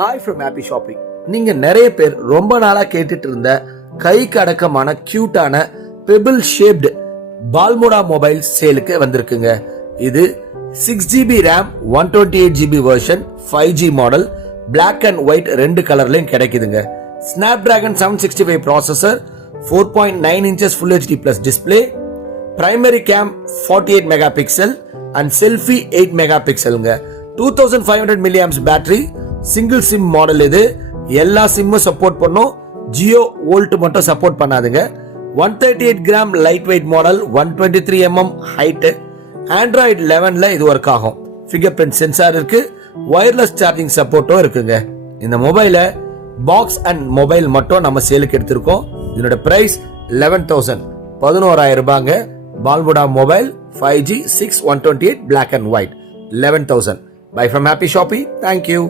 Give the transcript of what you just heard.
Hi from happy shopping. நீங்க நிறைய பேர் ரொம்ப நாளா கேட்டுட்டு இருந்த கைக்கு அடக்கமான கியூட்டான பெபிள் ஷேப்டு பால்முடா மொபைல் சேலுக்கு வந்திருக்குங்க. இது 6GB RAM 128GB version 5G model black and white ரெண்டு கலர்லயும் கிடைக்குதுங்க. Snapdragon 765 processor, 4.9 inches Full HD Plus display, primary cam 48 mega pixel and selfie 8 mega பிக்சலுங்க. 2500 mAh battery, single sim model. இது எல்லா சிம்மும் சப்போர்ட் பண்ணும், ஜியோ வோல்ட் மட்டும் சப்போர்ட் பண்ணாதுங்க. 138 gram light weight model, 123 mm height. Android 11ல இது ஒர்க் ஆகும். ஃபிங்கர் பிரிண்ட் சென்சார் இருக்கு, வயர்லெஸ் சார்ஜிங் சப்போர்ட்டும் இருக்குங்க. இந்த மொபைல பாக்ஸ் அண்ட் மொபைல் மட்டும் நம்ம சேலுக்கு எடுத்திருக்கோம். இதனோட பிரைஸ் 11,000 11,000 ரூபாங்க. பால்முடா mobile 5G 6 128 black and white 11,000. Bye from Happy Shopping. Thank you.